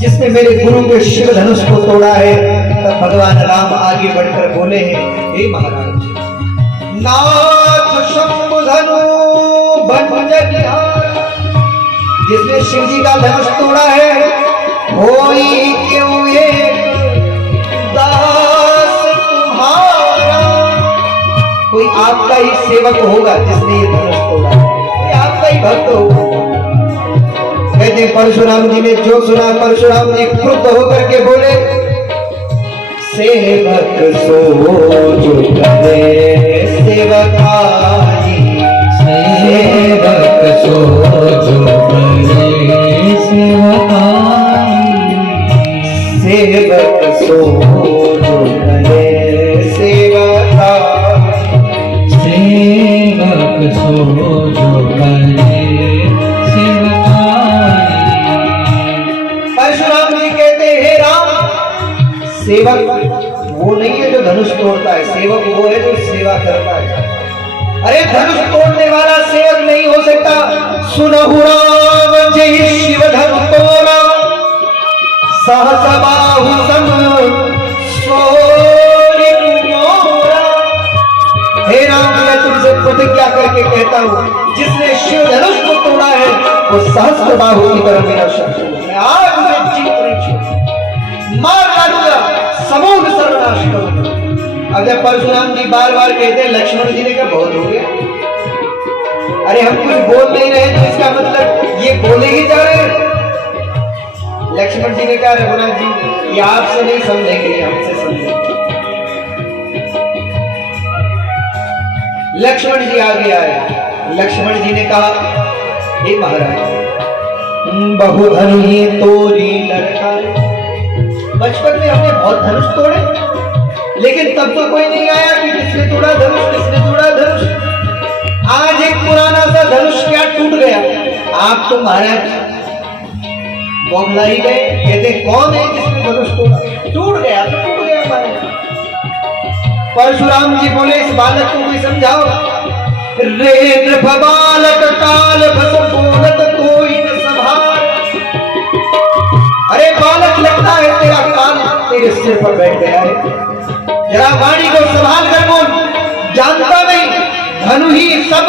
जिसने मेरे गुरु के शिव धनुष को तोड़ा है। तब भगवान राम आगे बढ़कर बोले हैं, हे महाराज, नाथ शंभु धनु भंजन, जिसने शिव जी का धनुष तोड़ा है, कोई क्यों एक दास तुम्हारा। कोई आपका ही सेवक होगा जिसने ये धनुष तोड़ा है, कोई आपका ही भक्त होगा। कहते परशुराम जी ने जो सुना, परशुराम जी क्रुद्ध होकर के बोले, सेवक सो जो करे सेवकाई, सेवक सो जो करे सेवकाई, सेवक सो जो करे सेवकाई, सेवक सो जो करे सेवक वो नहीं है जो धनुष तोड़ता है, सेवक वो है जो सेवा करता है। अरे धनुष तोड़ने वाला सेवक नहीं हो सकता। सुनहु राम जय शिव धनु तोड़ा, सहस बाहु सम सोई मोरा। हे राम, मैं तुमसे प्रतिज्ञा करके कहता हूँ, जिसने शिव धनुष को तोड़ा है वो सहस्त्र बाहु की तरह मेरा शत्रु है। मैं आज उसे जीत नहीं छोड़ूंगा, मार डालूंगा, समूह सर्वनाश करूंगा। अब जब परशुराम जी बार बार कहते हैं, लक्ष्मण जी ने कहा बहुत हो गया, अरे हम कुछ बोल नहीं रहे तो इसका मतलब ये बोले ही जा रहे हैं। लक्ष्मण जी ने कहा, रघुनाथ जी ये आपसे नहीं समझेंगे, हमसे समझेंगे। लक्ष्मण जी आगे आए। लक्ष्मण जी ने कहा, हे महाराज, बहुधनु ही तोरी लड़का। बचपन में हमने बहुत धनुष तोड़े, लेकिन तब तो कोई नहीं आया कि किसने तोड़ा धनुष, किसने तोड़ा धनुष। आज एक पुराना सा धनुष क्या टूट गया। आप तो महाराज बौखला ही गए, कहते कौन है जिसने धनुष तोड़ा। टूट गया तो टूट गया महाराज। परशुराम जी बोले, इस बालक को कोई समझाओ। रे नृप बालक काल भस बोलत कोई न संभार। अरे बालक, लगता है तेरा काल तेरे सिर पर बैठ गया है, जरा वाणी को संभाल कर बोल। जानता नहीं धनु ही सब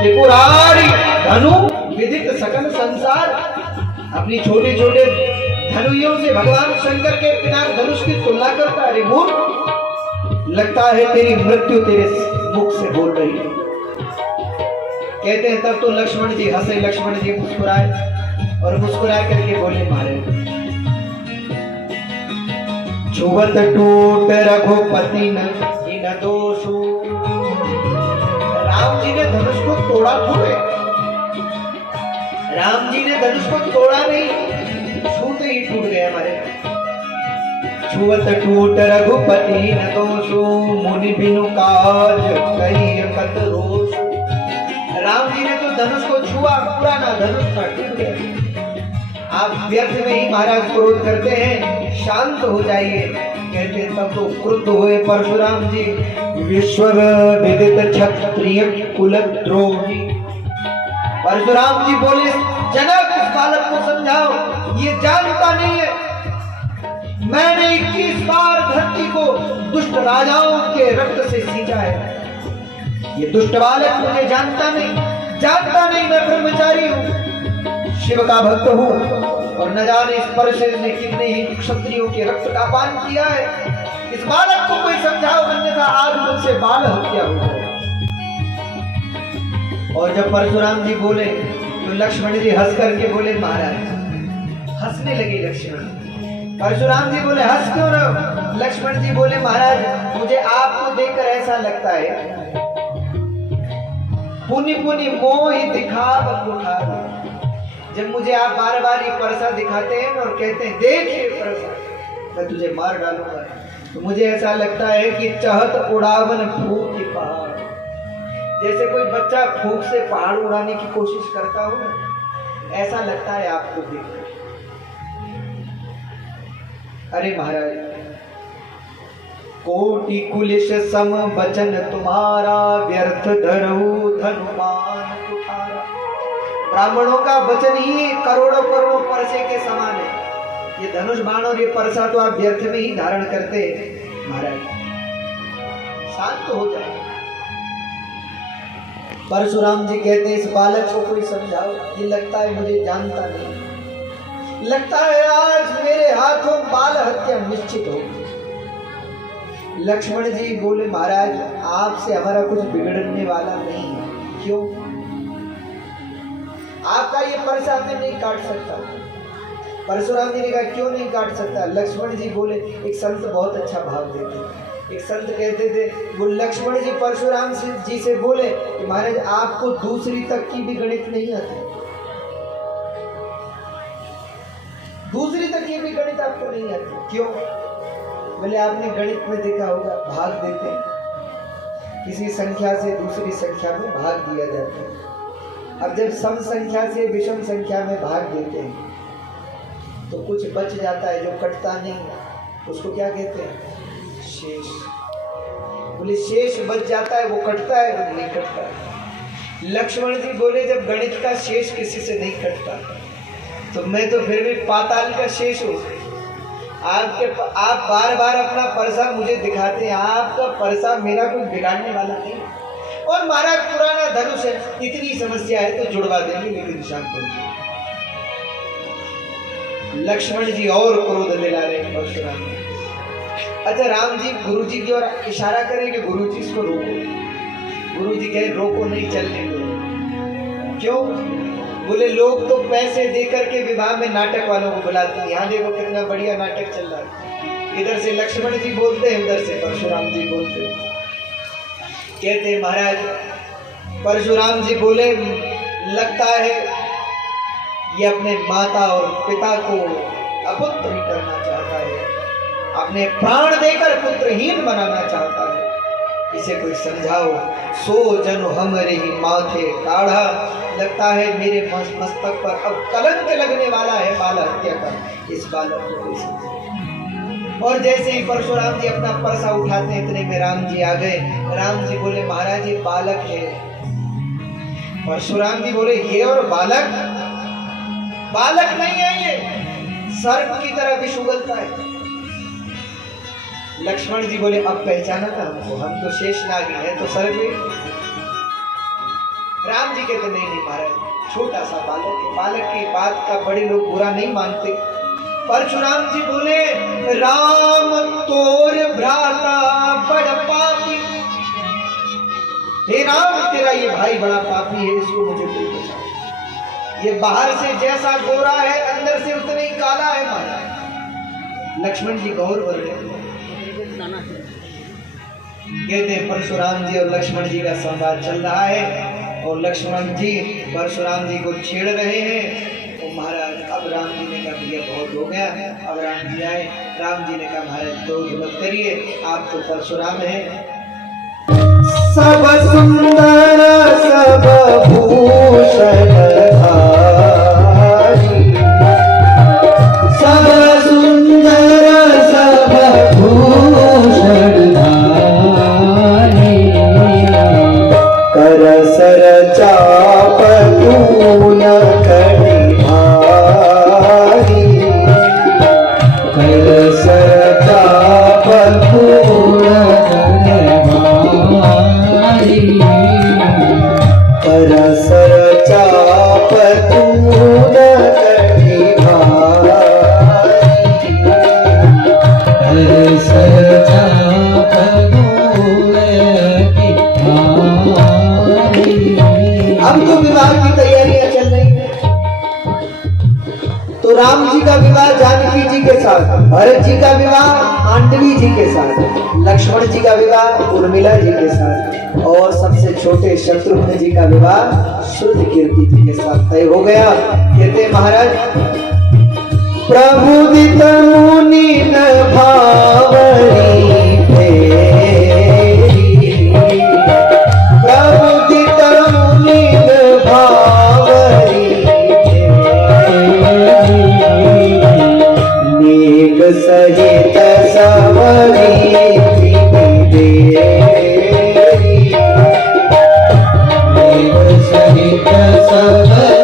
त्रिपुरारी, धनु विदित सकल संसार। अपनी छोटे छोटे धनुइयों से भगवान शंकर के पिनाक धनुष की तुलना करता है। मूर्ख, लगता है तेरी मृत्यु तेरे मुख से बोल रही है। कहते हैं तब तो लक्ष्मण जी हंसे। लक्ष्मण जी मुस्कुराए और मुस्कुरा करके बोले, महाराज छुवत टूट रघुपति न दोषु। राम जी ने धनुष को तोड़ा थोड़े, राम जी ने धनुष को तोड़ा नहीं, छूते ही टूट गया हमारे। छुवत टूट रघुपति न दोषु, मुनि बिनु काज कई कत रोष। राम जी ने तो धनुष को छुआ, पुराना धनुष था, टूट गया। आप व्यर्थ में ही महाराज क्रोध करते हैं, शांत हो जाइए। कहते तब तो क्रुद्ध हुए परशुराम जी। विश्व विदित क्षत्रिय कुलद्रोही। परशुराम जी बोले, जनक इस बालक को समझाओ, ये जानता नहीं है मैंने 21 बार धरती को दुष्ट राजाओं के रक्त से सींचा है। ये दुष्ट बालक मुझे जानता नहीं मैं ब्रह्मचारी हूँ, शिव का भक्त हूँ, और न जाने इस परशुर ने कितने ही क्षत्रियों के रक्त का पान किया है। इस बालक को कोई समझाओ, अन्यथा आज मुझसे बाल हत्या हो जाएगा। और जब परशुराम जी बोले तो लक्ष्मण जी हंस करके बोले, महाराज हंसने लगे लक्ष्मण। परशुराम जी बोले, हंस क्यों रहो। लक्ष्मण जी बोले, महाराज मुझे आपको देखकर ऐसा लगता है पुनि पुनि मोह दिखाव कुठार। जब मुझे आप बार बार ये परसा दिखाते हैं और कहते हैं देख ये परसा, मैं तुझे मार डालूंगा, तो मुझे ऐसा लगता है कि चाहत उड़ावन फूक की पहाड़। जैसे कोई बच्चा फूक से पहाड़ उड़ाने की कोशिश करता हो ना, ऐसा लगता है आपको देखकर। अरे महाराज, कोटि कुलिश सम वचन तुम्हारा, व्यर्थ धरऊ धनुमान कुठारा। ब्राह्मणों का वचन ही करोड़ों करोड़ों परसे के समान है, धनुष बाण और ये परसा तो आप व्यर्थ में ही धारण करते महाराज, शांत तो हो जाए। परशुराम जी कहते हैं इस बालक को कोई समझाओ, ये लगता है मुझे जानता नहीं, लगता है आज मेरे हाथों बाल हत्या निश्चित होगी। लक्ष्मण जी बोले महाराज आपसे हमारा कुछ बिगड़ने वाला नहीं है। क्यों? आपका ये परसा में नहीं काट सकता। परशुराम जी ने कहा क्यों नहीं काट सकता? लक्ष्मण जी बोले, एक संत बहुत अच्छा भाव देते, एक संत कहते थे, वो लक्ष्मण जी परशुराम जी से बोले कि महाराज आपको दूसरी तक की भी गणित नहीं आती, दूसरी तक की भी गणित आपको नहीं आती। क्यों? बोले आपने गणित में देखा होगा भाग देते हैं, किसी संख्या से दूसरी संख्या में भाग दिया जाता है। अब जब सम संख्या से विषम संख्या में भाग देते हैं तो कुछ बच जाता है जो कटता नहीं, उसको क्या कहते हैं? शेष। बोले शेष बच जाता है, वो कटता है, वो नहीं कटता है। लक्ष्मण जी बोले जब गणित का शेष किसी से नहीं कटता तो मैं तो फिर भी पाताल का शेष हूँ। आप बार बार अपना परसा मुझे दिखाते हैं, आपका परसा मेरा कोई बिगाड़ने वाला नहीं। और महाराज पुराना धनुष है, इतनी समस्या है तो जुड़वा देंगे, लेकिन शांत हो। लक्ष्मण जी और क्रोध दिला रहे हैं परशुराम जी। अच्छा राम जी गुरु जी की ओर इशारा करें कि गुरु जी इसको रोको। गुरु जी कहे रोको नहीं, चलने दो। क्यों? बोले लोग तो पैसे देकर के विवाह में नाटक वालों को बुलाते हैं, यहाँ देखो कितना बढ़िया नाटक चल रहा है। इधर से लक्ष्मण जी बोलते हैं, उधर से परशुराम जी बोलते हैं। कहते महाराज परशुराम जी बोले लगता है ये अपने माता और पिता को अपुत्र ही करना चाहता है, अपने प्राण देकर पुत्रहीन बनाना चाहता है, इसे कोई समझाओ। सो जन हमरे ही माथे काढ़ा, लगता है मेरे मस्तक पर अब कलंक लगने वाला है बाल हत्या का, इस बालक को कोई समझाओ। और जैसे ही परशुराम जी अपना परसा उठाते हैं इतने में राम जी आ गए। राम जी बोले महाराज ये बालक है। परशुराम जी बोले ये और बालक? बालक नहीं है, ये सर्प की तरह विष उगलता है। लक्ष्मण जी बोले अब पहचाना था हमको, हम तो शेषनाग है तो सर्प है। राम जी कहते नहीं नहीं महाराज छोटा सा बालक है, बालक की बात का बड़े लोग बुरा नहीं मानते। परशुराम जी बोले राम तोर भ्राता बड़ पापी, हे राम तेरा ये भाई बड़ा पापी है, इसको मुझे कोई बचाओ। ये बाहर से जैसा गोरा है अंदर से उतना ही काला है महाराज। लक्ष्मण जी गौर बोल रहे कहते परशुराम जी और लक्ष्मण जी का संवाद चल रहा है और लक्ष्मण जी परशुराम जी को छेड़ रहे हैं। तो महाराज अब राम जी ने कहा भैया बहुत हो गया, अब राम जी आए। राम जी ने कहा महाराज क्रोध मत करिए, आप तो परशुराम हैं। सब सुंदर सब भूषण धारी, सब सुंदर सब भूषण धारी, कर सर चाप तून कटी भारी, कर सर चाप तून परसर चाप तून कटी भारी, परसर चाप तून कटी भारी। अब तो विवाह की तैयारियां चल रही हैं। तो राम जी का विवाह जानकी जी के साथ, भरत जी का विवाह आंडवी जी के साथ, लक्ष्मण जी का विवाह उर्मिला जी के साथ और सबसे छोटे शत्रुघ्न जी का विवाह श्रुतकीर्ति जी के साथ तय हो गया। कहते महाराज प्रबुदित मुनि न भावरी फेरी, प्रबुदित मुनि न भावरी नीक सहित सवरी सहित सवरी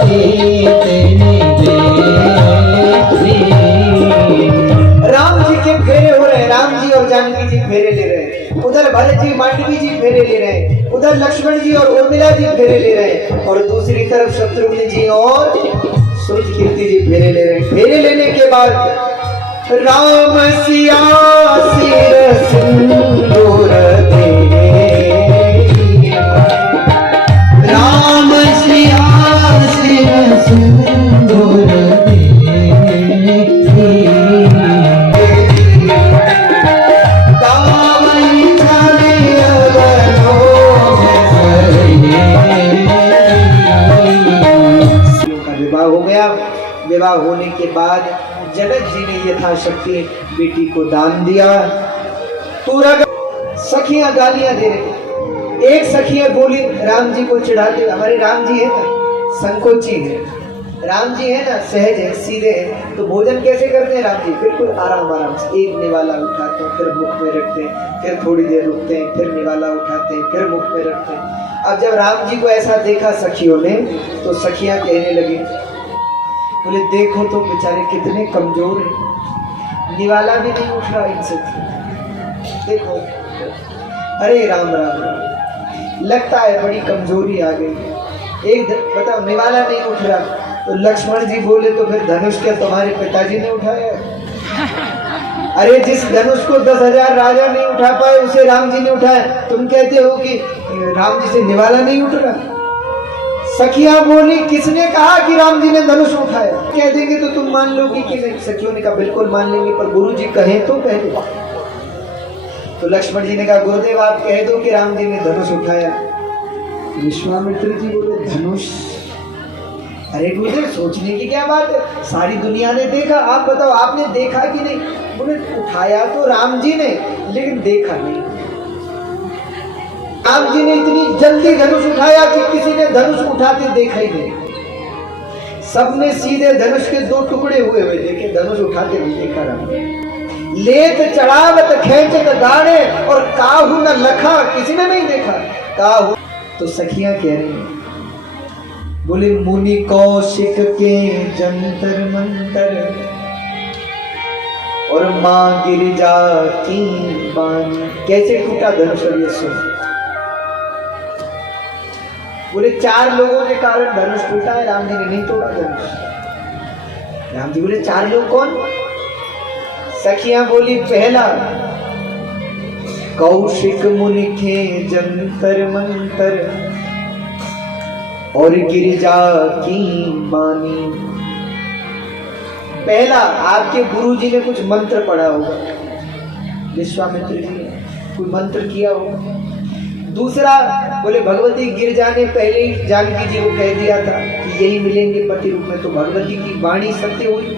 उधर भरत जी मांडवी जी फेरे ले रहे हैं, उधर लक्ष्मण जी और उर्मिला जी फेरे ले रहे हैं, और दूसरी तरफ शत्रुघ्न जी और श्रुतकीर्ति जी फेरे ले रहे हैं। फेरे लेने के बाद राम सिया सिर सिंदूर दे, राम सिया सिर सिंदूर दे, दामन छाने अगनो का विवाह हो गया। विवाह होने के बाद जनक जी ने यथाशक्ति बेटी को दान दिया। तुरंत सखियां गालियां दे रही। एक सखियां बोली राम जी को चिढ़ाते, हमारे राम जी है ना संकोची है, राम जी है ना सहज है, सीधे है, तो भोजन कैसे करते हैं राम जी? बिल्कुल आराम आराम से, एक निवाला उठाते हैं, फिर मुख में रखते हैं, फिर थोड़ी देर रुकते हैं, फिर निवाला उठाते हैं, फिर मुख में रखते हैं। अब जब राम जी को ऐसा देखा सखियों ने, तो सखियां कहने लगी, बोले देखो तो बेचारे कितने कमजोर हैं, निवाला भी नहीं उठ रहा इनसे, देखो। अरे राम राम राम, लगता है बड़ी कमजोरी आ गई। एक बताओ निवाला नहीं उठ रहा, तो लक्ष्मण जी बोले तो फिर धनुष क्या तुम्हारे पिताजी ने उठाया? अरे जिस धनुष को 10,000 राजा नहीं उठा पाए उसे राम जी ने उठाया, तुम कहते हो कि राम जी से निवाला नहीं उठ रहा? सखियां बोली किसने कहा कि राम जी ने धनुष उठाया? कह देंगे तो तुम मान लोगी कि नहीं? सखियों ने कहा बिल्कुल मान लेंगे, पर गुरु जी कहें तो कह दो। तो लक्ष्मण जी ने कहा गुरुदेव आप कह दो कि राम जी ने धनुष उठाया। विश्वामित्र जी बोले धनुष? अरे गुरुदेव सोचने की क्या बात है, सारी दुनिया ने देखा, आप बताओ आपने देखा कि नहीं? बोले उठाया तो राम जी ने, लेकिन देखा नहीं। राम जी ने इतनी जल्दी धनुष उठाया कि किसी ने धनुष उठाते देखा ही नहीं। सबने सीधे धनुष के 2 टुकड़े हुए देखे, धनुष उठाते नहीं देखा राम ने। लेत चढ़ावत खेचत गाड़े और काहू न लखा, किसी ने नहीं देखा काहू। तो सखियां कह रही हैं, बोले मुनि कौशिक के जंतर मंतर और मां गिरिजा की बानी। कैसे टूटा धनुष? ये सुन। बोले 4 लोगों के कारण धनुष टूटा है, राम जी ने नहीं तोड़ा धनुष। राम जी बोले 4 लोग कौन? सखियां बोली पहला कौशिक मुनि के जंतर मंतर और गिरिजा की बानी। पहला आपके गुरु जी ने कुछ मंत्र पढ़ा होगा, विश्वामित्र जी ने कोई मंत्र किया होगा। दूसरा बोले भगवती गिरजा ने पहले ही जानकी जी को कह दिया था कि यही मिलेंगे पति रूप में, तो भगवती की वाणी सत्य हुई।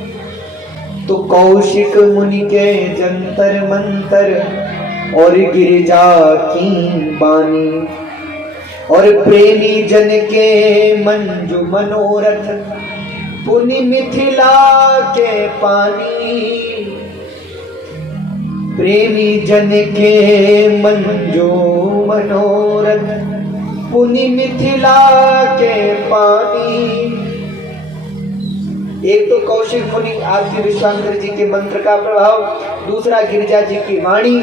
तो कौशिक मुनि के जंतर मंतर और गिरिजा की बानी और प्रेमी जन के मंजू मनोरथ पुनि मिथिला के पानी। प्रेमी जन के मंजू मनोरथ पुनि मिथिला के पानी। एक तो कौशिक मुनि आपके विश्वामित्र जी के मंत्र का प्रभाव, दूसरा गिरिजा जी की वाणी,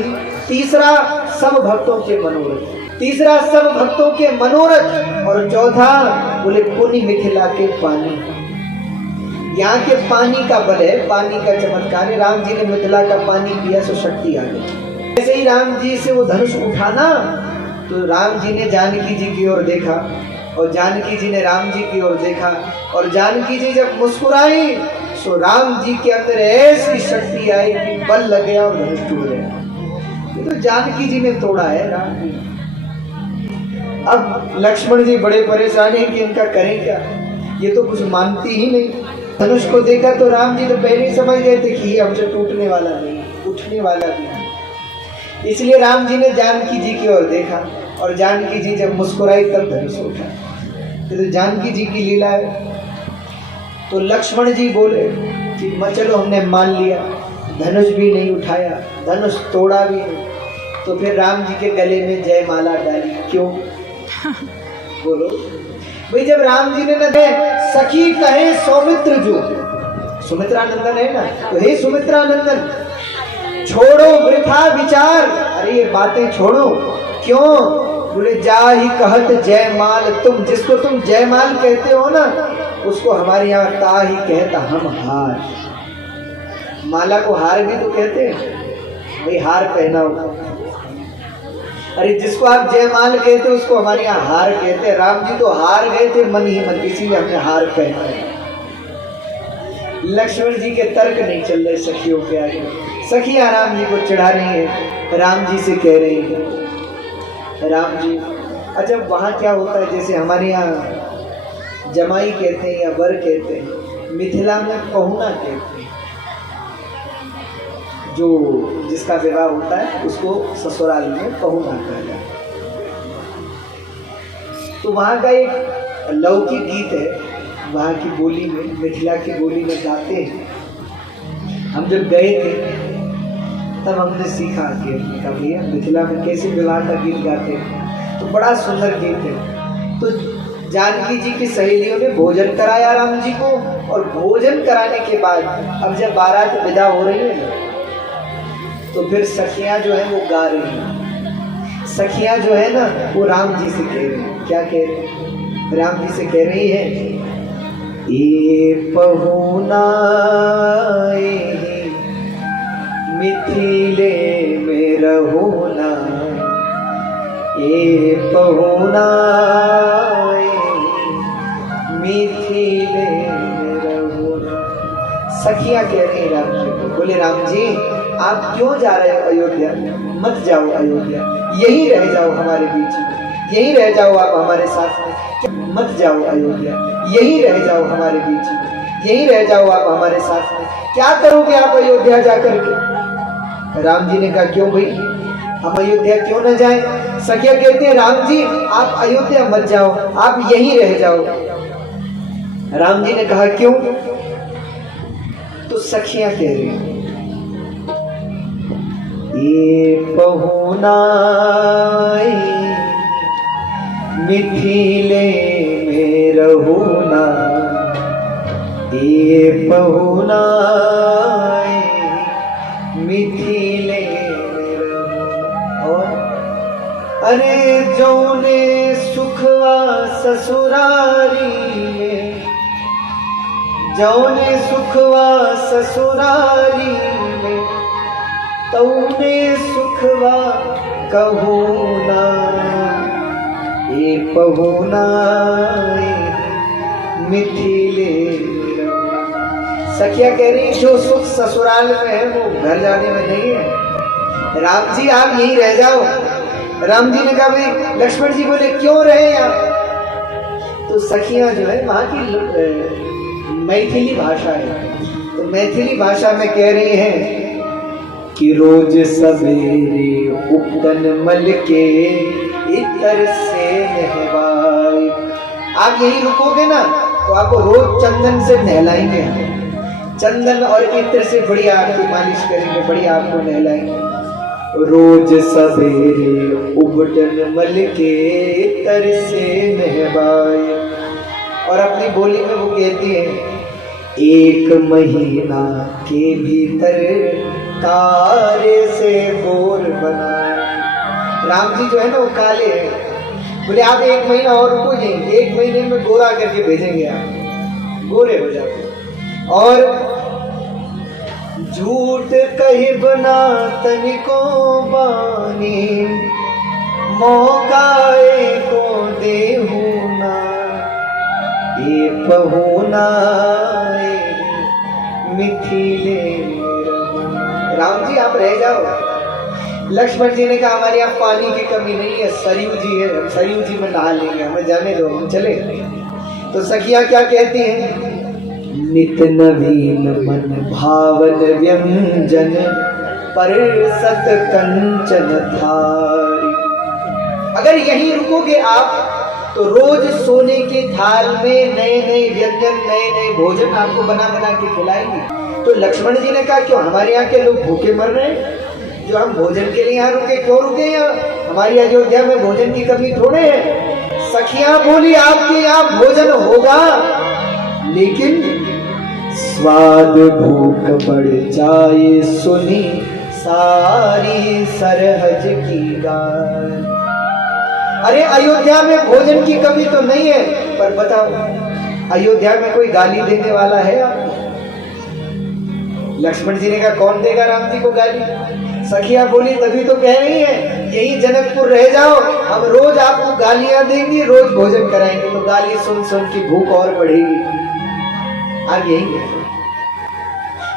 तीसरा सब भक्तों के मनोरथ, तीसरा सब भक्तों के मनोरथ, और चौथा बोले पुनि मिथिला के पानी। यहाँ के पानी का बल है, पानी का चमत्कार है। राम जी ने मिथिला का पानी पिया तो शक्ति आ गई। ऐसे ही राम जी से वो धनुष उठाना, तो राम जी ने जानकी जी की ओर देखा और जानकी जी ने राम जी की ओर देखा, और जानकी जी जब मुस्कुराई तो राम जी के अंदर ऐसी शक्ति आई कि बल लग गया और धनुष टूट गया। ये तो जानकी जी ने तोड़ा है राम जी। अब लक्ष्मण जी बड़े परेशान हैं कि इनका करें क्या, ये तो कुछ मानती ही नहीं। धनुष को देखा तो राम जी तो पहले ही समझ गए थे कि ये हमसे टूटने वाला नहीं, उठने वाला भी नहीं। इसलिए राम जी ने जानकी जी की ओर देखा, और जानकी जी जब मुस्कुराई तब धनुष उठा। तो जानकी जी की लीला है। तो लक्ष्मण जी बोले कि चलो हमने मान लिया, धनुष भी नहीं उठाया, धनुष तोड़ा भी नहीं, तो फिर राम जी के गले में जयमाला डाली। क्यों बोलो भाई? जब राम जी ने न सखी कहे सौमित्र जो, सुमित्रानंदन है ना, तो हे सुमित्रानंदन, छोड़ो वृथा विचार। अरे ये बातें छोड़ो, क्यों? बोले जा ही कहत जयमाल, तुम जिसको तुम जयमाल कहते हो ना, उसको हमारे यहाँ ता ही कहता हम हार। माला को हार भी तो कहते हैं, भाई हार पहनाओ। अरे जिसको आप जयमाल कहते हो उसको हमारे यहाँ हार कहते हैं। राम जी तो हार गए थे मन ही मन, इसीलिए हमने हार पहना। लक्ष्मण जी के तर्क नहीं चल रहे सखियों के आगे। सखियां राम जी को चढ़ा रही है, राम जी से कह रही है, राम जी अच्छा वहाँ क्या होता है, जैसे हमारे यहाँ जमाई कहते हैं या वर कहते हैं, मिथिला में पहुना कहते हैं। जो जिसका विवाह होता है उसको ससुराल में पहुना कहा जाता है। तो वहाँ का एक लौकिक गीत है, वहाँ की बोली में, मिथिला की बोली में गाते हैं। हम जब गए थे तब हमने सीखा कि भैया मिथिला में कैसे विवाह का गीत गाते हैं, तो बड़ा सुंदर गीत है। तो जानकी जी की सहेलियों ने भोजन कराया राम जी को, और भोजन कराने के बाद अब जब बारात विदा हो रही है ना, तो फिर सखियां जो है वो गा रही हैं। सखियां जो है ना वो राम जी से कह रही हैं, क्या कह रही हैं? राम जी से कह रही है, ए पहुना मिथिले में रहोना, ए पहुना मिथिले में रहोना। सखियां कह रही हैं राम जी को, बोले राम जी आप क्यों जा रहे हो अयोध्या? मत जाओ अयोध्या, यहीं रह जाओ हमारे बीच में, यहीं रह जाओ आप हमारे साथ में। मत जाओ अयोध्या, यहीं रह जाओ हमारे बीच में, यहीं रह जाओ आप हमारे साथ में। क्या करोगे आप अयोध्या जाकर के? राम जी ने कहा क्यों भाई, हम अयोध्या क्यों न जाएं? सखिया कहते हैं राम जी आप अयोध्या मत जाओ, आप यहीं रह जाओ। राम जी ने कहा क्यों? तो सखियां कह रही हैं, ये पहुना मिथिले में रहोना, ये पहुना मिथिले में रहोना। और अरे जौने सुखवा ससुरारी में, जौने सुखवा ससुरारी में, तौने सुखवा कहूना, ए पहुना मिथिले। सखिया कह रही जो सुख ससुराल में है वो घर जाने में नहीं है। राम जी आप यहीं रह जाओ। राम जी ने कहा भाई, लक्ष्मण जी बोले क्यों रहे आप? तो सखियां जो है वहां की मैथिली भाषा है, तो मैथिली भाषा में कह रही हैं कि रोज सवेरे उपटन मल के इतर से नहवाए। आप यहीं रुकोगे ना तो आपको रोज चंदन से नहलाएंगे, चंदन और इत्र से बढ़िया आपकी मालिश करेंगे, बढ़िया आपको नहलाएंगे। रोज सवेरे उपटन मल के इतर से नहवाए। और अपनी बोली में वो कहती है, एक महीना के भीतर तारे से गोर बना। राम जी जो है ना वो काले हैं, बोले आप एक महीना और रुको, यहीं 1 महीने में गोरा करके भेजेंगे, आप गोरे हो जाते। और झूठ कही बना तनिको बानी, मौकाए को देहू ना, ये पहुना मिथिले। राम जी आप रह जाओ। लक्ष्मण जी ने कहा हमारे यहाँ पानी की कमी नहीं है, सरयू जी है, हम सरयू जी में नहा लेंगे, हमें जाने दो, हम चले। तो सखियां क्या कहती हैं, नित नवीन मन भावन व्यंजन पर सत कंचन थारी। अगर यहीं रुकोगे आप तो रोज सोने के थाल में नए नए व्यंजन, नए नए भोजन आपको बना बना के खिलाएंगे। तो लक्ष्मण जी ने कहा क्यों हमारे यहाँ के लोग भूखे मर रहे हैं, जो हम भोजन के लिए यहाँ रुके, क्यों रुके यहाँ? हमारी अयोध्या में भोजन की कमी थोड़े है। सखियां बोली आपके यहाँ भोजन होगा, लेकिन स्वाद भूख बढ़ जाए सुनी सारी सरहज की गाय। अरे अयोध्या में भोजन की कमी तो नहीं है, पर बताओ अयोध्या में कोई गाली देने वाला है आपको? लक्ष्मण जी ने कहा कौन देगा राम जी को गाली? सखिया बोली तभी तो कह रही है यही जनकपुर रह जाओ, हम रोज आपको गालियां देंगे, रोज भोजन कराएंगे। तो गाली सुन सुन की भूख और बढ़ेगी। आप यही है।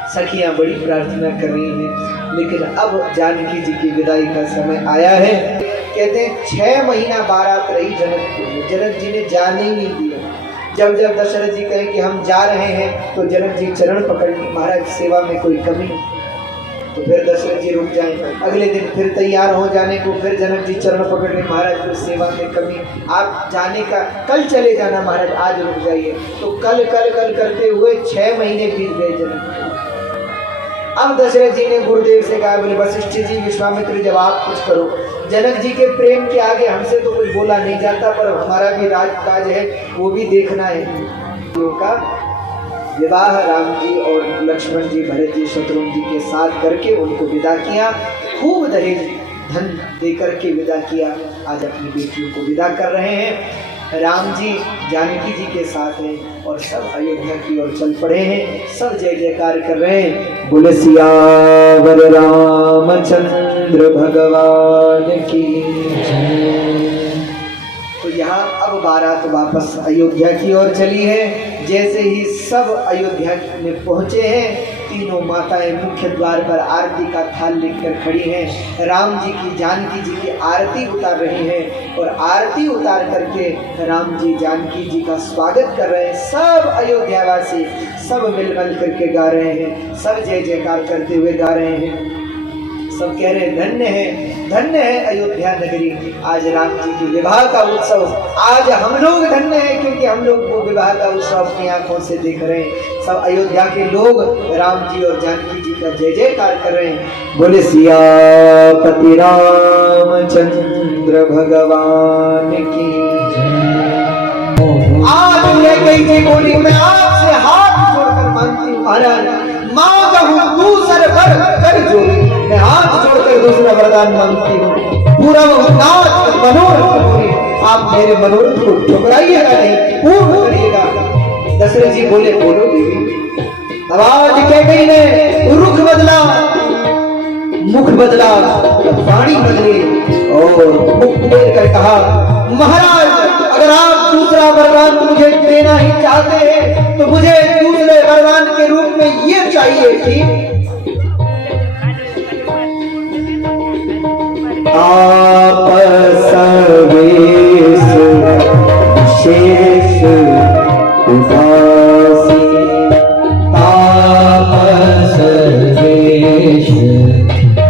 सखियां बड़ी प्रार्थना कर रही हैं, लेकिन अब जानकी जी की विदाई का समय आया है। कहते हैं 6 महीना बारात रही जनकपुर में, जनक जी ने जाने ही नहीं दिया। जब जब दशरथ जी कहे कि हम जा रहे हैं तो जनक जी चरण पकड़ के महाराज सेवा में कोई कमी, तो फिर दशरथ जी रुक जाए। अगले दिन फिर तैयार हो जाने को फिर जनक जी चरण पकड़ के महाराज फिर सेवा में कमी, आप जाने का कल चले जाना महाराज, आज रुक जाइए। तो कल कल कल करते हुए 6 महीने बीत गए जनक। अब दशरथ जी ने गुरुदेव से कहा, बोले वशिष्ठ जी विश्वामित्र जब आप कुछ करो, जनक जी के प्रेम के आगे हमसे तो कुछ बोला नहीं जाता, पर हमारा भी राजकाज है वो भी देखना है। का विवाह राम जी और लक्ष्मण जी भरत जी शत्रुघ्न जी के साथ करके उनको विदा किया, खूब दहेज धन देकर के विदा किया। आज अपनी बेटियों को विदा कर रहे हैं। राम जी जानकी जी के साथ हैं और सब अयोध्या की ओर चल पड़े हैं, सब जय जयकार कर रहे हैं। बोले सियावर रामचंद्र भगवान की जय। तो यहाँ अब बारात वापस अयोध्या की ओर चली है। जैसे ही सब अयोध्या में पहुंचे हैं, तीनों माताएं मुख्य द्वार पर आरती का थाल लेकर खड़ी हैं। राम जी की जानकी जी की आरती उतार रही हैं और आरती उतार करके राम जी जानकी जी का स्वागत कर रहे हैं। सब अयोध्यावासी सब मिल करके गा रहे हैं, सब जय जयकार करते हुए गा रहे हैं। सब कह रहे धन्य है अयोध्या नगरी, आज राम जी की विवाह का उत्सव। आज हम लोग धन्य हैं क्योंकि हम लोग वो विवाह का उत्सव अपनी आंखों से देख रहे हैं। सब अयोध्या के लोग राम जी और जानकी जी का जय जयकार कर रहे हैं। बोले सियापति रामचंद्र भगवान की जय। आज मैं कही थी बोली, मैं आपसे हाथ जोड़कर मांगती हूँ महाराज, मांगा हूँ दूसर पर कर जोड़ी, मैं हाथ जोड़कर दूसरा वरदान मांगती हूँ। पूरा नाच मनोरथ, आप मेरे मनोरथ को ठुकराइएगा नहीं, पूर्ण करिएगा। दशरथ जी बोले बोलो देवी। आवाज कह गई ने रुख बदला, मुख बदला, वाणी बदली और मुख फेर कर कहा, महाराज अगर आप दूसरा वरदान मुझे देना ही चाहते हैं तो मुझे दूसरे वरदान के रूप में ये चाहिए कि आपस वेश शेष उदासी, तापस वेश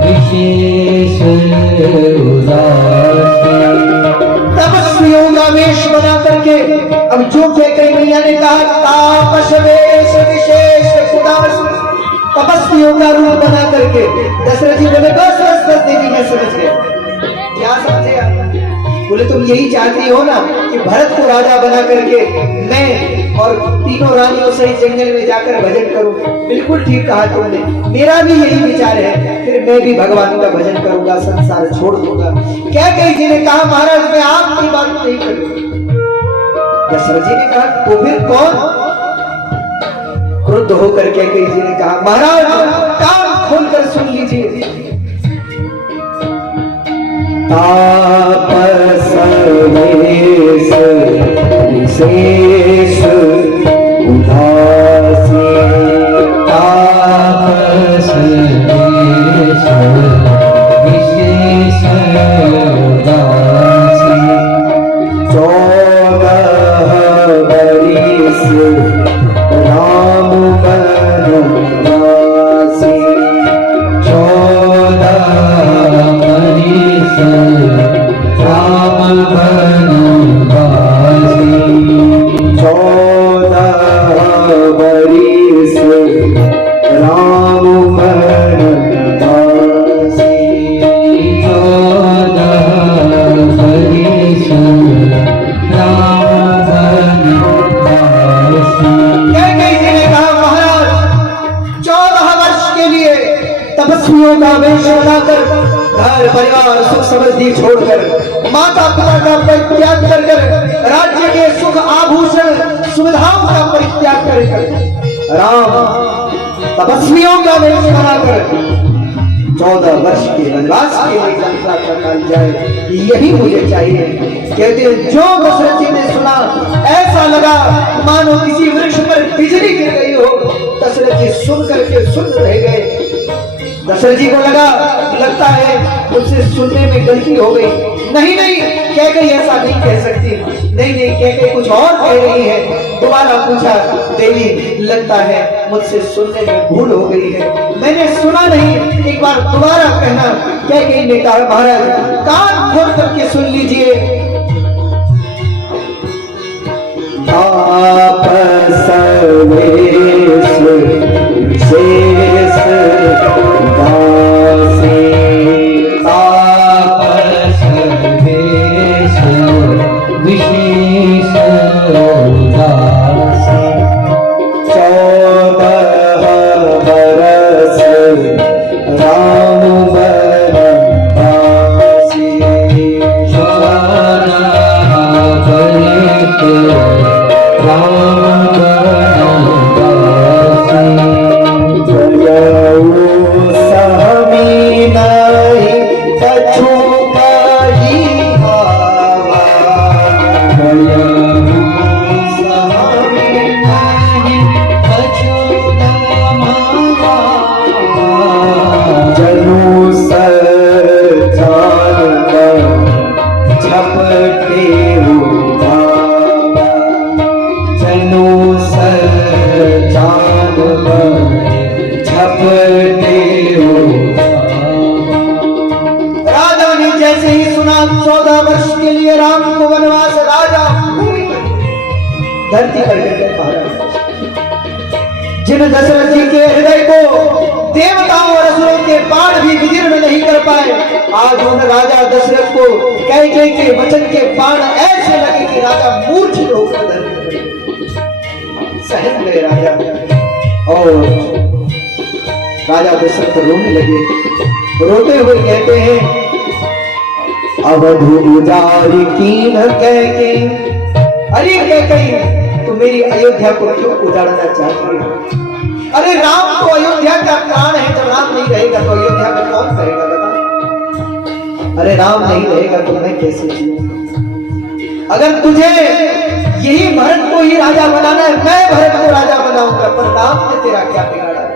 विशेष उदासी। तपस्वियों का वेश बना करके, अब जो कई मैया ने कहा तापस वेश विशेष उदासी, तपस्वियों का रूप बना करके दशरथ जी बोले बस बस बस देवी मैं समझ गया। क्या समझे आप? बोले तुम यही चाहती हो ना कि भरत को राजा बना करके मैं और तीनों रानियों से जंगल में जाकर भजन करूं। बिल्कुल ठीक कहा तुमने, मेरा भी यही विचार है। फिर मैं भी भगवान का भजन करूंगा, संसार छोड़ दूंगा। क्या कही जी ने कहा महाराज मैं आपकी बात नहीं करूंगा। दशरथ जी ने कहा तो फिर कौन? क्रुद्ध होकर के कही जी ने कहा महाराज कान खोलकर सुन लीजिए। तापस वेश विशेष उदासी, तापस वेश विशेष उदासी। 14 बरिस राम वनवासी, 14 बरिस तपस्वियों का वेश बनाकर घर परिवार सुख समृद्धि छोड़कर माता पिता का परित्याग कर राज्य के सुख आभूषण सुविधाओं का परित्याग कर राम तपस्वियों का वेश बनाकर 14 वर्ष के वनवास के लिए यात्रा कर जाए, यही मुझे चाहिए। कहते हैं जो दशरथ जी ने सुना ऐसा लगा मानो किसी वृक्ष पर बिजली गिर गई हो। दशरथ जी सुन करके सुन रह गए। दशरथ जी को लगता है उससे सुनने में गलती हो गई। नहीं कह गई ऐसा नहीं कह सकती, नहीं कह गई कुछ और कह रही है। दोबारा पूछा, देवी लगता है मुझसे सुनने में भूल हो गई है, मैंने सुना नहीं, एक बार दोबारा कहना। कह गई ने कहा महाराज कान खोल करके सुन लीजिए। आप सर्वेश शेष दासी, आप सर्वेश विशेष दासी। 14 बरस राम बनवासी, 14 बरस राम बनवासी। जयऊ सहमी नहीं कछु कही भावा, जयऊ सहमी नहीं कछु भावा। जनु सर जान कर झपटे उठा, जनु सर जान कर झपटे उठा। राजा ने जैसे ही सुना 14 वर्ष के लिए राम को वनवास, राजा धरती पर गिर गए महाराज। जिन दशरथ जी के हृदय को देवताओं और असुरों के बाण भी विदीर्ण नहीं कर पाए, आज उन राजा दशरथ को कैकेयी के वचन के बाण ऐसे लगे कि राजा मूर्छित होकर धरती पर सहम गए राजा। और राजा दशरथ रोने लगे, रोते हुए कहते हैं अवधु उजारी कीन कैकेयी, अरे कैकेयी तू मेरी अयोध्या को क्यों उजाड़ना चाहती है? अरे राम तो अयोध्या का प्राण है, जब राम नहीं रहेगा तो अयोध्या में कौन करेगा बता? अरे राम नहीं रहेगा तो मैं कैसे जीऊंगा? अगर तुझे यही भरत को ही राजा बनाना है, मैं भरत को राजा बनाऊंगा, पर राम ने तेरा क्या बिगाड़ा है?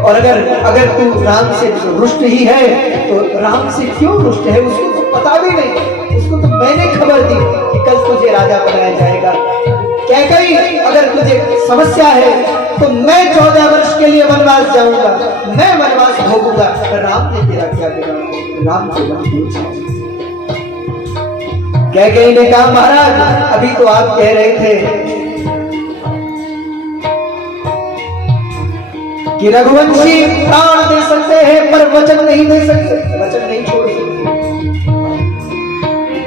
और अगर तू राम से रुष्ट ही है तो राम से क्यों रुष्ट है? उसको तो पता भी नहीं, उसको तो मैंने खबर दी कि कल तुझे राजा बनाया जाएगा। कैकेयी अगर तुझे समस्या है तो मैं 14 वर्ष के लिए वनवास जाऊंगा, मैं वनवास भोगूंगा, राम ने तेरा क्या बिगाड़ा? राम को मत पूछ। कैकेयी ने कहा महाराज अभी तो आप कह रहे थे कि रघुवंशी प्राण दे सकते हैं पर वचन नहीं दे सकते, वचन नहीं छोड़ सकते।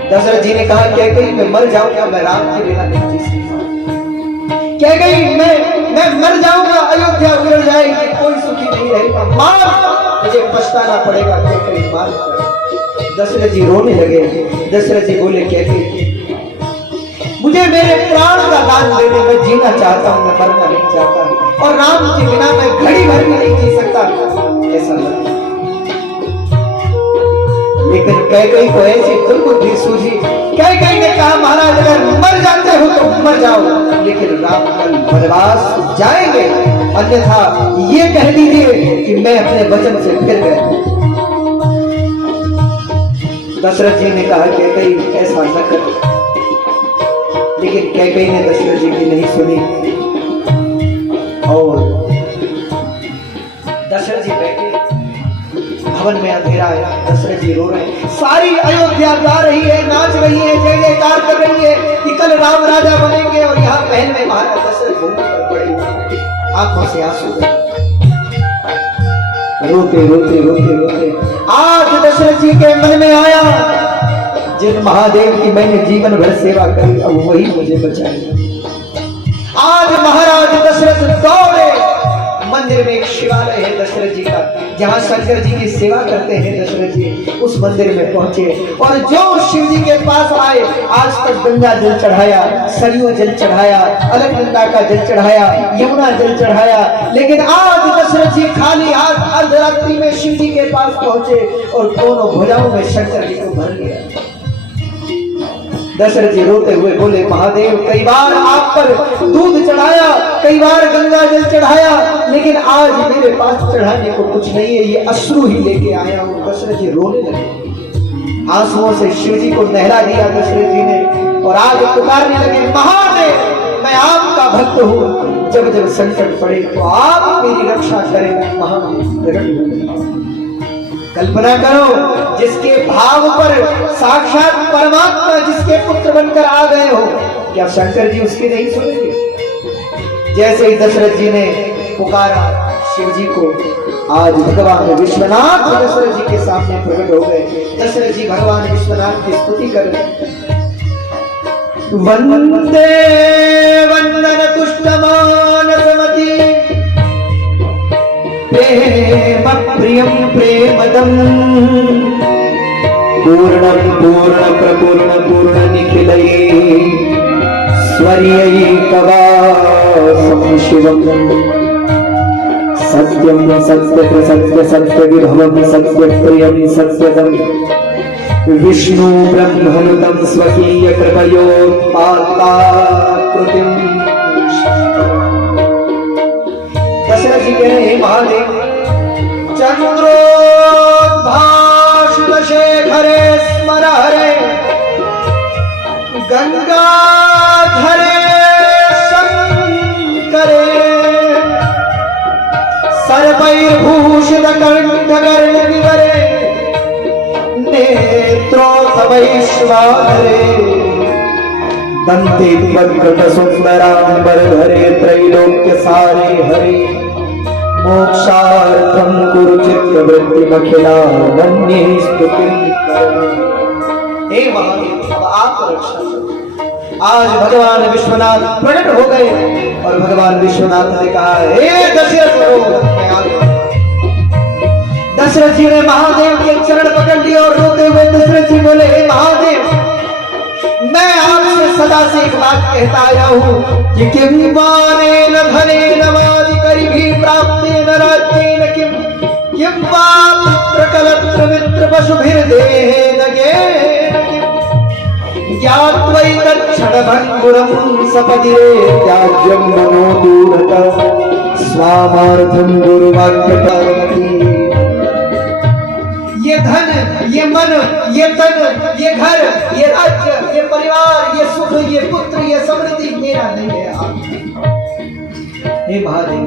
दशरथ जी ने कहा कैकेयी मैं मर जाऊंगा, मैं राम के बिना नहीं जी सकता। कैकेयी मैं मर जाऊंगा, अयोध्या उजड़ जाएगी, कोई सुखी नहीं रहेगा, मार मुझे पछताना पड़ेगा। कैकेयी मार। दशरथ जी रोने लगे। दशरथ जी बोले कैकेयी मुझे मेरे प्राण का दान दे दे, मैं जीना चाहता हूं, मैं मरना नहीं चाहता, और राम के बिना मैं घड़ी भर भी नहीं जी सकता। ऐसा लगता लेकिन कैकेयी को ऐसी दुर्बुद्धि सूझी। कैकेयी ने कहा महाराज अगर मर जाते हो तो मर जाओ, लेकिन राम कल वनवास जाएंगे, अन्यथा ये कह दीजिए कि मैं अपने वचन से फिर गया। दशरथ जी ने कहा कैकेयी ऐसा न कर, लेकिन कैकेयी ने दशरथ जी की नहीं सुनी। और दशरथ जी बैठे, भवन में अंधेरा है, दशरथ जी रो रहे हैं, सारी अयोध्या गा रही है, नाच रही है, जय जयकार कर रही है कि कल राम राजा बनेंगे, और यहाँ महल में महाराज दशरथ भूमि पर पड़े हुए, आंखों से आंसू रोते रोते रोते रोते। आज दशरथ जी के मन में आया जिन महादेव की मैंने जीवन भर सेवा करी अब वही मुझे बचाए। आज महाराज दशरथ दौड़े, मन मंदिर में एक शिवालय है दशरथ जी का, जहाँ शंकर जी की सेवा करते हैं दशरथ जी। उस मंदिर में पहुंचे और जो शिव जी के पास आए, आज तक गंगा जल चढ़ाया, सरयू जल चढ़ाया, अलकनंदा का जल चढ़ाया, यमुना जल चढ़ाया, लेकिन आज दशरथ जी खाली हाथ अर्धरात्रि में शिव जी के पास पहुंचे और दोनों भुजाओं में शंकर जी को भर लिया। दशरथ जी रोते हुए बोले, महादेव कई बार आप पर दूध चढ़ाया, कई बार गंगा जल चढ़ाया, लेकिन आज मेरे पास चढ़ाने को कुछ नहीं है, ये अश्रु ही लेके आया हूं। दशरथ जी रोने लगे, आंसुओं से शिव जी को नहला दिया दशरथ जी ने और आज पुकारने लगे, महादेव मैं आपका भक्त हूं, जब जब संकट पड़े तो आप मेरी रक्षा करें। महादेव कल्पना करो, जिसके भाव पर साक्षात परमात्मा जिसके पुत्र बनकर आ गए हो, क्या शंकर जी उसके नहीं सुनेंगे? जैसे ही दशरथ जी ने पुकारा शिव जी को, आज भगवान विश्वनाथ दशरथ जी के सामने प्रकट हो गए। दशरथ जी भगवान विश्वनाथ की स्तुति कर रहे, वंदे वंदन तुष्टमानसमति प्रेम प्रियं प्रेमदम् पूर्णं पूर्ण प्रपूर्ण पूर्ण निखिलये स्वर्यैकवासं शिवम् सत्यं सत्य प्रसत्य सत्य विभवं सत्य प्रियं सत्यदम् विष्णु ब्रह्मनुतं स्वकीय कृपयोत्पादाकृतिम्। दशरथ जी कह रहे, महादेव चंद्रोद्भाषित शेखरे स्मर हरे गंगाधरे शंकरे सर्वैर्भूषित कंठकर्ण विवरे नेत्रोत्तमैश्वाधरे दंते वक्रट सुंदरांबरधरे त्रैलोक्य सारे हरे मोक्षार्थं कुरुचित्रवृत्तिमखिलानन्ये स्तुतिं करोमि। हे महादेव अब आप रक्षा करो। आज भगवान विश्वनाथ प्रकट हो गए और भगवान विश्वनाथ ने कहा, हे दशरथ। दशरथ जी ने महादेव के चरण पकड़ लिए और रोते हुए दशरथ जी बोले, हे महादेव मैं आपसे सदा से एक बात कहता आया हूं कि किम वानेन धनेन वादिकरिभि प्राप्तेन राज्येन किम वा पुत्रकलत्र मित्र पशुभिर्देहेन गेन किम ज्ञात्वैतच्छडभङ्गुरं सपदिरे त्याज्यं मनो दूरतः स्वामार्थं गुरुवाक्यपारमति। ये धन, ये मन, ये तन, ये घर, ये राज्य, ये परिवार, ये सुख, ये पुत्र, ये समृद्धि मेरा नहीं है, आप। हे महादेव।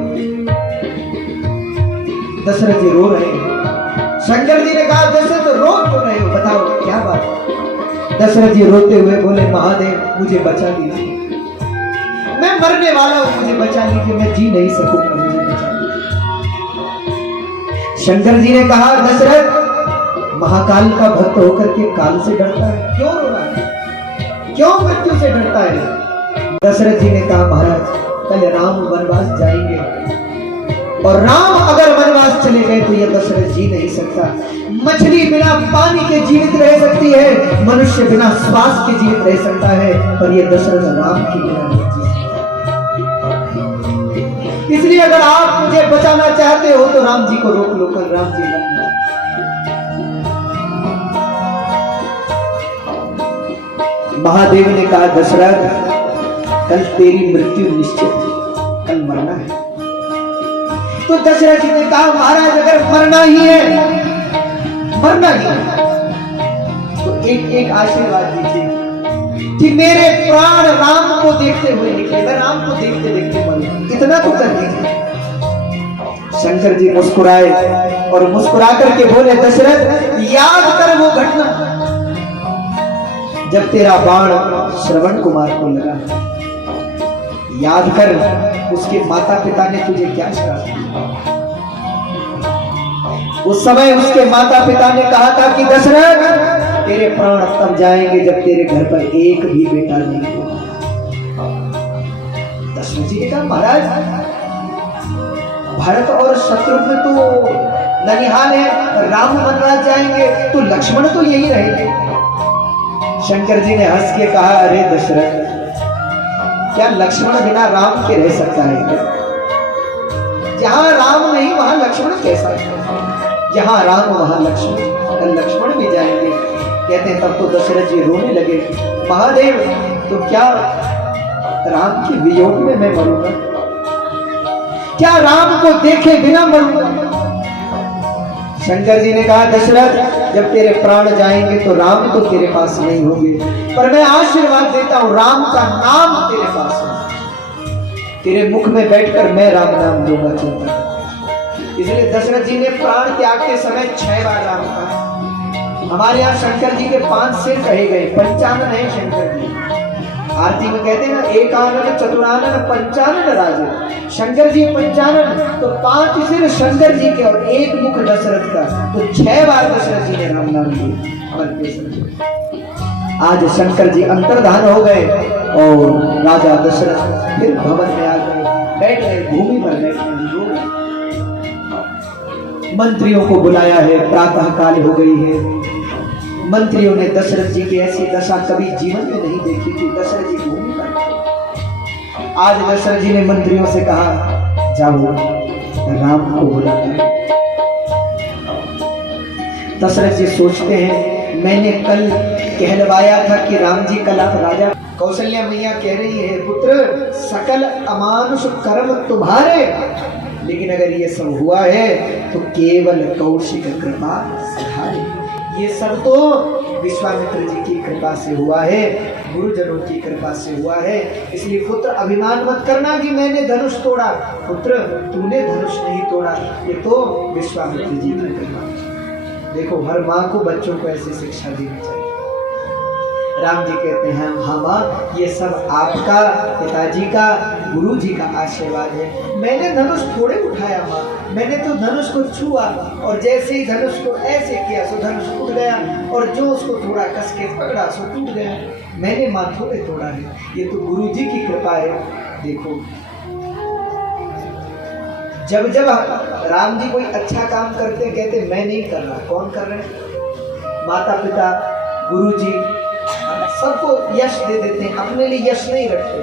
दशरथ जी रो रहे हैं। शंकर जी ने कहा, दशरथ रो क्यों रहे हो, बताओ क्या बात। दशरथ जी रोते हुए बोले, महादेव मुझे बचा लीजिए, मैं मरने वाला हूं, मुझे बचा लीजिए, मैं जी नहीं सकूंगा, मुझे बचा लीजिए। शंकर जी ने कहा, दशरथ महाकाल का भक्त होकर के काल से डरता है, क्यों रो रहा है, क्यों मृत्यु से डरता है। दशरथ जी ने कहा, महाराज कल राम वनवास जाएंगे और राम अगर वनवास चले गए तो ये दशरथ जी नहीं सकता। मछली बिना पानी के जीवित रह सकती है, मनुष्य बिना श्वास के जीवित रह सकता है, पर ये दशरथ राम की बिना नहीं जी सकता। इसलिए अगर आप मुझे बचाना चाहते हो तो राम जी को रोक लो, कल राम जी लड़ना। महादेव ने कहा, दशरथ कल तेरी मृत्यु निश्चित है, कल मरना है। तो दशरथ जी ने कहा, महाराज अगर मरना ही है, मरना ही है तो एक एक आशीर्वाद दीजिए कि मेरे प्राण राम को देखते हुए निकले, मैं राम को देखते देखते मरूं, इतना तो कर दीजिए। शंकर जी मुस्कुराए और मुस्कुरा करके बोले, दशरथ याद कर वो घटना जब तेरा बाण श्रवण कुमार को लगा, याद कर उसके माता पिता ने तुझे क्या श्राप दिया। उस समय उसके माता पिता ने कहा था कि दशरथ तेरे प्राण तब जाएंगे जब तेरे घर पर एक भी बेटा नहीं होगा। दशरथ जी ने कहा, महाराज भरत और शत्रुघ्न तो ननिहाल है, राम वनवास जाएंगे तो लक्ष्मण तो यही रहेंगे। शंकर जी ने हंस के कहा, अरे दशरथ, क्या लक्ष्मण बिना राम के रह सकता है क्या? जहां राम नहीं वहां लक्ष्मण कैसा है? जहां राम वहां लक्ष्मण, कल लक्ष्मण भी जाएंगे। कहते हैं तब तो दशरथ जी रोने लगे, महादेव तो क्या राम के वियोग में मैं मरूंगा? क्या राम को देखे बिना मरूंगा? शंकर जी ने कहा, दशरथ जब तेरे प्राण जाएंगे तो राम तो तेरे पास नहीं होंगे, पर मैं आशीर्वाद देता हूं राम का नाम तेरे पास है। तेरे मुख में बैठकर मैं राम नाम दूंगा चिंता। इसलिए दशरथ जी ने प्राण त्याग के समय 6 बार राम कहा। हमारे यहाँ शंकर जी के 5 सिर कहे गए, 55 है शंकर जी। आरती में कहते हैं ना, एकानन चतुरानन पंचानन राजे। शंकर जी 55, तो 5 सिर शंकर जी के और 1 मुख दशरथ का, तो 6 बार दशरथ जी ने राम नाम दिए। आज शंकर जी अंतर्धान हो गए और राजा दशरथ फिर भवन में आ गए, बैठ गए, भूमि पर बैठ गए। मंत्रियों को बुलाया है, प्रातः काल हो गई है। मंत्रियों ने दशरथ जी की ऐसी दशा कभी जीवन में नहीं देखी थी। दशरथ जी भूमि पर। आज दशरथ जी ने मंत्रियों से कहा, जाओ राम को बुलाओ। दशरथ जी सोचते हैं, मैंने कल कहलवाया था कि राम जी कल आप राजा। कौशल्या मैया कह रही है, पुत्र सकल अमानुष कर्म तुम्हारे, लेकिन अगर ये सब हुआ है तो केवल कौशिक कृपा सहारे। ये सब तो विश्वामित्र जी की कृपा से हुआ है, गुरुजनों की कृपा से हुआ है। इसलिए पुत्र अभिमान मत करना कि मैंने धनुष तोड़ा। पुत्र तूने धनुष नहीं तोड़ा, ये तो विश्वामित्र जी की कृपा। देखो हर माँ को बच्चों को ऐसी शिक्षा देनी चाहिए। राम जी कहते हैं, हाँ माँ, ये सब आपका, पिताजी का, गुरु जी का आशीर्वाद है। मैंने धनुष थोड़े उठाया माँ, मैंने तो धनुष को छुआ और जैसे ही धनुष को ऐसे किया सो धनुष टूट गया, और जो उसको थोड़ा कस के पकड़ा सो टूट गया। मैंने माँ थोड़े तोड़ा है, ये तो गुरु जी की कृपा है। देखो जब जब राम जी कोई अच्छा काम करते कहते मैं नहीं कर रहा, कौन कर रहे हैं? माता पिता, गुरु जी सबको यश दे देते हैं, अपने लिए यश नहीं रखते।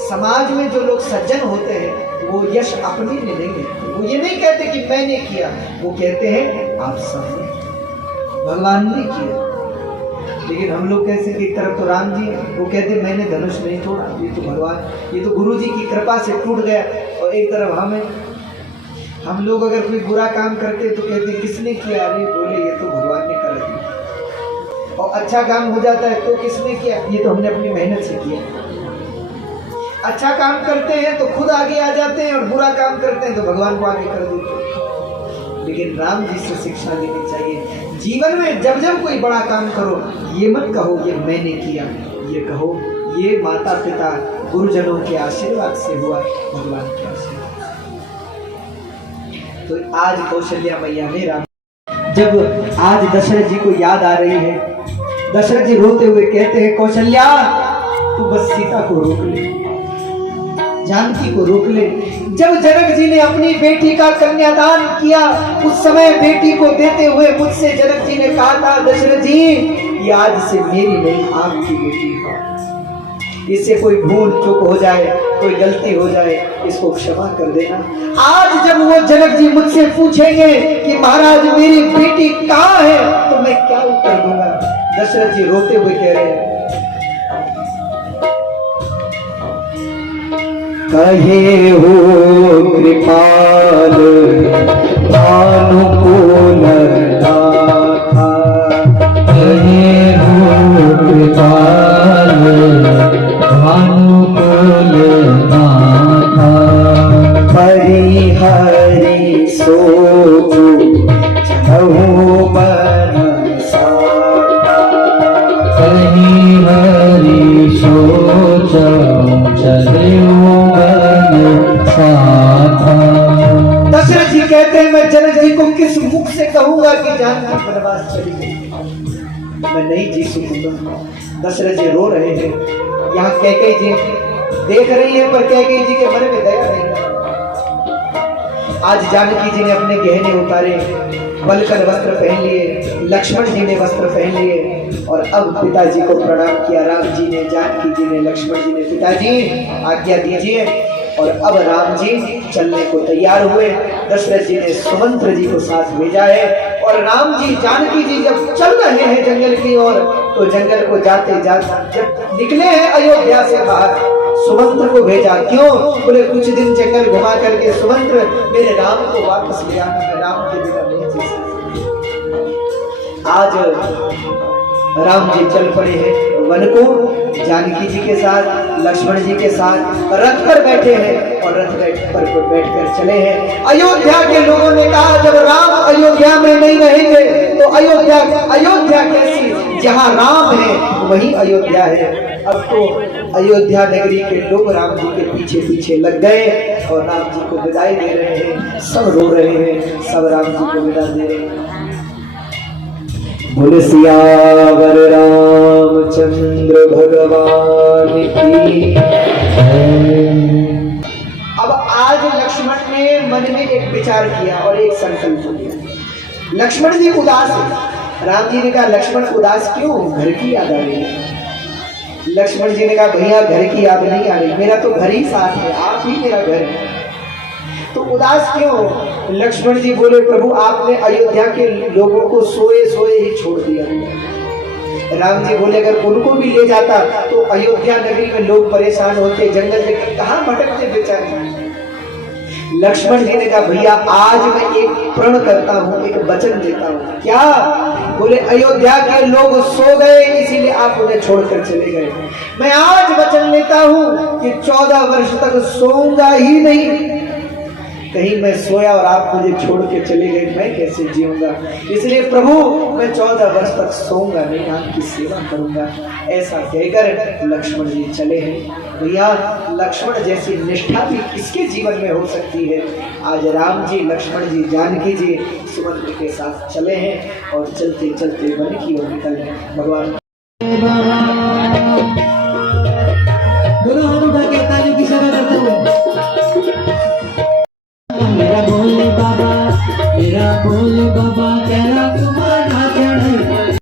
समाज में जो लोग सज्जन होते हैं वो यश अपने लिए नहीं लेते। वो ये नहीं कहते कि मैंने किया, वो कहते हैं आप सबने, भगवान ने किया। लेकिन हम लोग कैसे, एक तरफ तो राम जी, वो कहते मैंने धनुष नहीं तोड़ा, ये तो भगवान, ये तो गुरु जी की कृपा से टूट गया। और एक तरफ हम लोग अगर कोई बुरा काम करते तो कहते किसने किया? अरे बोले ये तो भगवान ने कर दिया। और अच्छा काम हो जाता है तो किसने किया? ये तो हमने अपनी मेहनत से किया। अच्छा काम करते हैं तो खुद आगे आ जाते हैं और बुरा काम करते हैं तो भगवान को आगे कर देते हैं। लेकिन राम जी से शिक्षा लेनी चाहिए। जीवन में जब जब कोई बड़ा काम करो, ये मत कहो ये मैंने किया, ये कहो ये माता पिता गुरुजनों के आशीर्वाद से हुआ, भगवान के आशीर्वाद। तो आज कौशल्या मैया ने राम, जब आज दशरथ जी को याद आ रही है, दशरथ जी रोते हुए कहते हैं, कौशल्या तू बस सीता को रोक ले, जानकी को रोक ले। जब जनक जी ने अपनी बेटी का कन्यादान किया, उस समय बेटी को देते हुए मुझसे जनक जी ने कहा था, दशरथ जी ये आज से मेरी नहीं आपकी बेटी है। इससे कोई भूल चूक हो जाए, कोई गलती हो जाए, इसको क्षमा कर देना। आज जब वो जनक जी मुझसे पूछेंगे कि महाराज मेरी बेटी कहाँ है, तो मैं क्या उत्तर दूंगा? दशरथ जी रोते हुए कह रहे हैं, कहे हो कृपाल भानुकूल दाता, कहे हो कृपाल भानुकूल दाता, परिहरि सोचो चहु मन साता, परिहरि सोचो चहु दशरथ जी कहते हैं, मैं जनक जी को किस मुख से कहूंगा कि जानकी वनवास चली गई? मैं नहीं जी सकूंगा। दशरथ जी रो रहे हैं। यहाँ कैकेयी जी देख रही है, पर कैकेयी जी के मन में दया नहीं। आज जानकी जी ने अपने गहने उतारे, बलकर वस्त्र पहन लिए, लक्ष्मण जी ने वस्त्र पहन लिए और अब पिताजी को प्रणाम किया। राम जी ने, जानकी जी ने, लक्ष्मण जी ने, पिताजी आज्ञा दीजिए। और अब राम जी चलने को तैयार हुए। दशरथ जी ने सुमंत्र जी को साथ भेजा है और राम जी, जानकी जी जब चल रहे हैं जंगल की ओर, तो जंगल को जाते जाते जब निकले हैं अयोध्या से बाहर, सुमंत्र को भेजा। क्यों? बोले कुछ दिन जंगल घुमा करके सुमंत्र मेरे राम को वापस ले आना, मैं राम के बिना नहीं जी सकता। आज राम जी चल पड़े हैं वन को, जानकी जी के साथ, लक्ष्मण जी के साथ रथ पर बैठे हैं और रथ पर बैठकर चले हैं। अयोध्या के लोगों ने कहा जब राम अयोध्या में नहीं रहेंगे तो अयोध्या कैसी? जहाँ राम है वही अयोध्या है। अब तो अयोध्या नगरी के लोग राम जी के पीछे पीछे लग गए और राम जी को विदाई दे रहे हैं। सब रो रहे हैं, सब राम जी को विदा दे रहे हैं। बोले सियावर रामचंद्र भगवान की। अब आज लक्ष्मण ने मन में एक विचार किया और एक संकल्प लिया। लक्ष्मण जी उदास है। राम जी ने कहा लक्ष्मण उदास क्यों? घर की याद आ रही है। लक्ष्मण जी ने कहा भैया घर की याद नहीं आ रही, मेरा तो घर ही साथ है, आप ही मेरा घर है, तो उदास क्यों? लक्ष्मण जी बोले प्रभु आपने अयोध्या के लोगों को सोए सोए ही छोड़ दिया। राम जी बोले अगर उनको भी ले जाता तो अयोध्या नगरी में लोग परेशान होते, जंगल जंगल कहाँ भटकते बेचारे। लक्ष्मण जी ने कहा भैया आज मैं एक प्रण करता हूँ, एक वचन देता हूँ। क्या? बोले अयोध्या के लोग सो गए इसीलिए आप उन्हें छोड़कर चले गए। मैं आज वचन लेता हूँ कि 14 वर्ष तक सोऊंगा ही नहीं। कहीं मैं सोया और आप मुझे छोड़ के चले गए, मैं कैसे जीऊंगा? इसलिए प्रभु मैं 14 वर्ष तक सोऊंगा नहीं, आपकी सेवा करूंगा। ऐसा कहकर लक्ष्मण जी चले हैं। भैया लक्ष्मण जैसी निष्ठा भी किसके जीवन में हो सकती है? आज राम जी, लक्ष्मण जी, जानकी जी सुमंत्र के साथ चले हैं और चलते चलते वन की ओर निकल गए। भगवान मेरा भोले बाबा तेरा